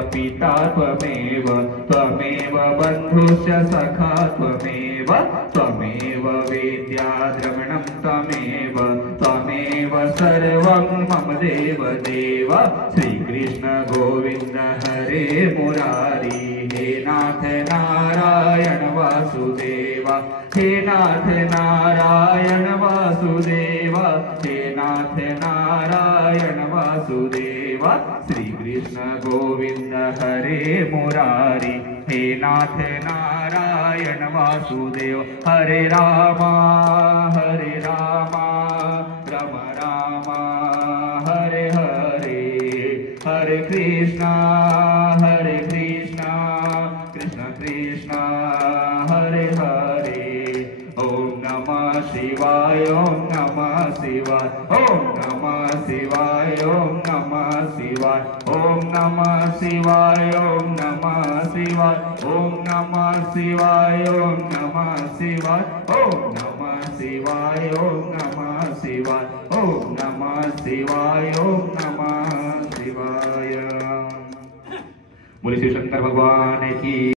पिता त्वमेव त्वमेव बन्धुश्च सखा त्वमेव त्वमेव वेद्या द्रविणं त्वमेव त्वमेव सर्वं मम देव देव श्रीकृष्ण गोविन्द हरे मुरारी हे नाथ नारायण वासुदेव हे नाथ नारायण वासुदेव हे नाथ नारायण वासुदेव श्रीकृष्ण गोविन्द हरे मुरारी हे नाथ नारायण वासुदेव हरे राम राम राम हरे हरे हरे कृष्णा कृष्ण कृष्ण हरे हरे ओम नमः शिवाय ओम नमः शिवाय ओम नमः शिवाय ओम नमः शिवाय ओम नमः शिवाय ओम नमः शिवाय ओम नमः शिवाय ओम नमः शिवाय ओम नमः शिवाय ओम नमः शिवाय ओम नमः शिवाय ओम नमः शिवाय। बोले श्री शंकर भगवान की।